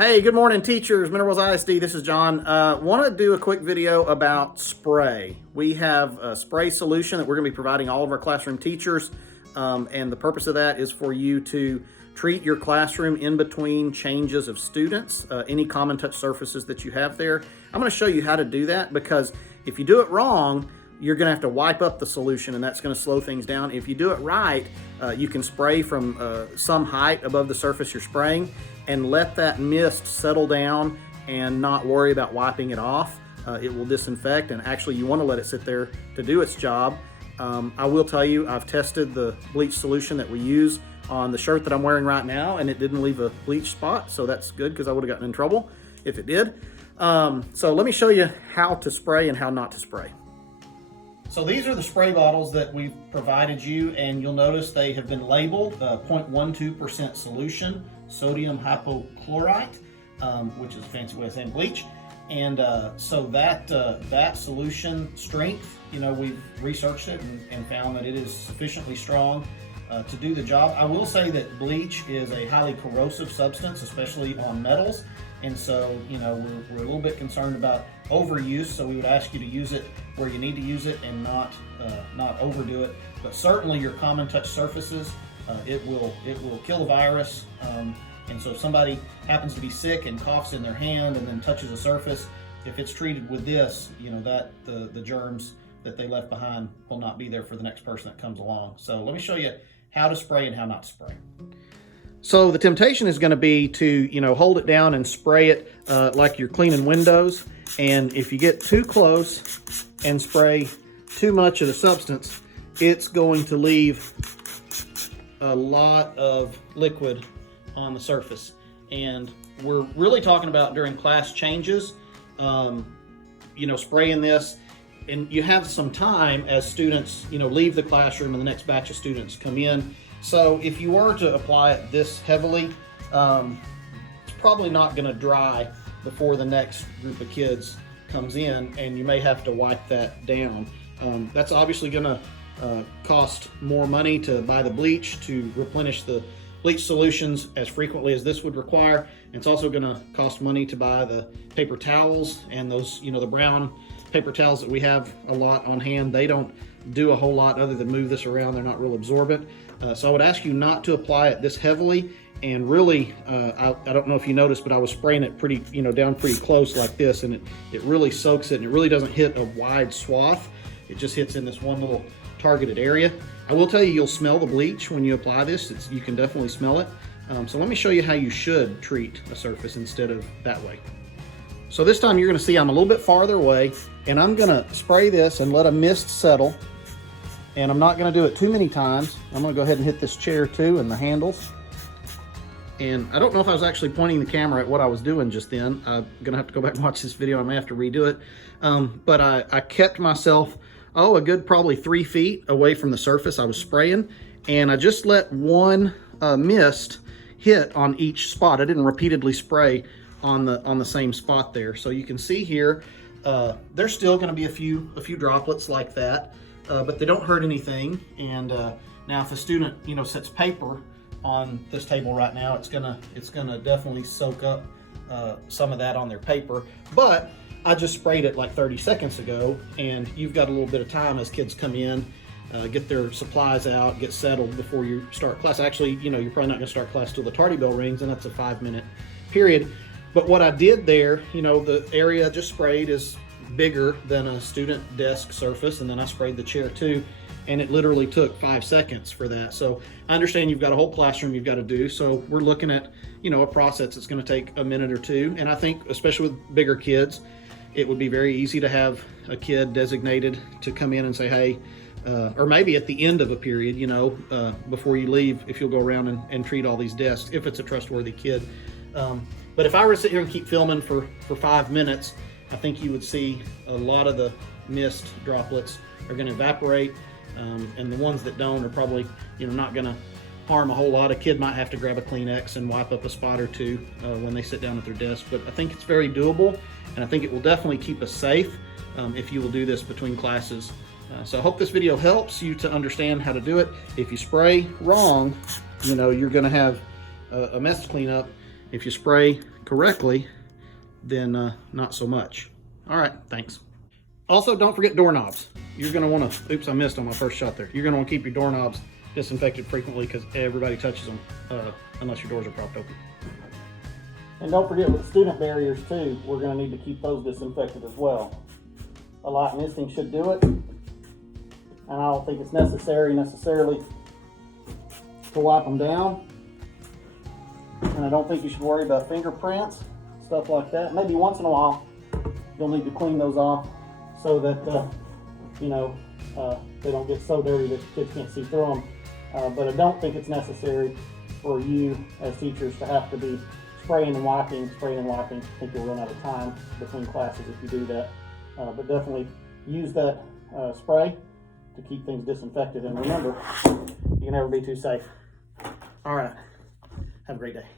Hey, good morning, teachers. Mineral Wells ISD. This is John. Want to do a quick video about spray. We have a spray solution that we're going to be providing all of our classroom teachers, and the purpose of that is for you to treat your classroom in between changes of students, any common touch surfaces that you have there. I'm going to show you how to do that, because if you do it wrong, you're going to have to wipe up the solution, and that's going to slow things down. If you do it right, you can spray from some height above the surface you're spraying and let that mist settle down and not worry about wiping it off. It will disinfect, and actually you want to let it sit there to do its job. I will tell you, I've tested the bleach solution that we use on the shirt that I'm wearing right now, and it didn't leave a bleach spot, so that's good, because I would have gotten in trouble if it did. So let me show you how to spray and how not to spray. So these are the spray bottles that we've provided you, and you'll notice they have been labeled 0.12% solution, sodium hypochlorite, which is a fancy way of saying bleach. And so that solution strength, we've researched it and found that it is sufficiently strong to do the job. I will say that bleach is a highly corrosive substance, especially on metals. And so, we're a little bit concerned about overuse, so we would ask you to use it where you need to use it and not overdo it. But certainly your common touch surfaces, it will kill a virus. And so if somebody happens to be sick and coughs in their hand and then touches a surface, if it's treated with this, that the germs that they left behind will not be there for the next person that comes along. So let me show you how to spray and how not to spray. So the temptation is going to be to, hold it down and spray it like you're cleaning windows. And if you get too close and spray too much of the substance, it's going to leave a lot of liquid on the surface. And we're really talking about during class changes, spraying this. And you have some time as students, leave the classroom and the next batch of students come in. So if you were to apply it this heavily, it's probably not going to dry before the next group of kids comes in, and you may have to wipe that down. That's obviously going to cost more money to buy the bleach to replenish the bleach solutions as frequently as this would require. And it's also going to cost money to buy the paper towels, and those, the brown paper towels that we have a lot on hand. They don't do a whole lot other than move this around. They're not real absorbent. So I would ask you not to apply it this heavily. And really, I don't know if you noticed, but I was spraying it pretty, down pretty close like this, and it really soaks it, and it really doesn't hit a wide swath. It just hits in this one little targeted area. I will tell you, you'll smell the bleach when you apply this. You can definitely smell it. So let me show you how you should treat a surface instead of that way. So this time you're going to see I'm a little bit farther away, and I'm going to spray this and let a mist settle. And I'm not going to do it too many times. I'm going to go ahead and hit this chair too and the handles. And I don't know if I was actually pointing the camera at what I was doing just then. I'm going to have to go back and watch this video. I may have to redo it. But I kept myself, a good probably 3 feet away from the surface I was spraying. And I just let one mist hit on each spot. I didn't repeatedly spray on the same spot there. So you can see here, there's still going to be a few droplets like that. But they don't hurt anything. And now if a student, sets paper on this table right now, it's gonna definitely soak up some of that on their paper. But I just sprayed it like 30 seconds ago, and you've got a little bit of time as kids come in, get their supplies out, get settled before you start class. Actually, you're probably not gonna start class till the tardy bell rings, and that's a 5-minute period. But what I did there, the area I just sprayed is bigger than a student desk surface, and then I sprayed the chair too, and it literally took 5 seconds for that. So I understand you've got a whole classroom you've got to do, so we're looking at a process that's going to take a minute or two. And I think especially with bigger kids, it would be very easy to have a kid designated to come in and say, hey, or maybe at the end of a period, before you leave, if you'll go around and treat all these desks, if it's a trustworthy kid. But if I were to sit here and keep filming for 5 minutes, I think you would see a lot of the mist droplets are going to evaporate, and the ones that don't are probably not going to harm a whole lot. A kid might have to grab a Kleenex and wipe up a spot or two when they sit down at their desk, but I think it's very doable, and I think it will definitely keep us safe if you will do this between classes. So I hope this video helps you to understand how to do it. If you spray wrong, you're going to have a mess to clean up. If you spray correctly, then not so much. All right, thanks. Also, don't forget doorknobs. You're gonna wanna, oops, I missed on my first shot there. You're gonna wanna keep your doorknobs disinfected frequently because everybody touches them unless your doors are propped open. And don't forget with student barriers too, we're gonna need to keep those disinfected as well. A light misting should do it. And I don't think it's necessarily to wipe them down. And I don't think you should worry about fingerprints, stuff like that. Maybe once in a while, you'll need to clean those off so that, they don't get so dirty that kids can't see through them. But I don't think it's necessary for you as teachers to have to be spraying and wiping. I think you'll run out of time between classes if you do that. But definitely use that spray to keep things disinfected. And remember, you can never be too safe. All right. Have a great day.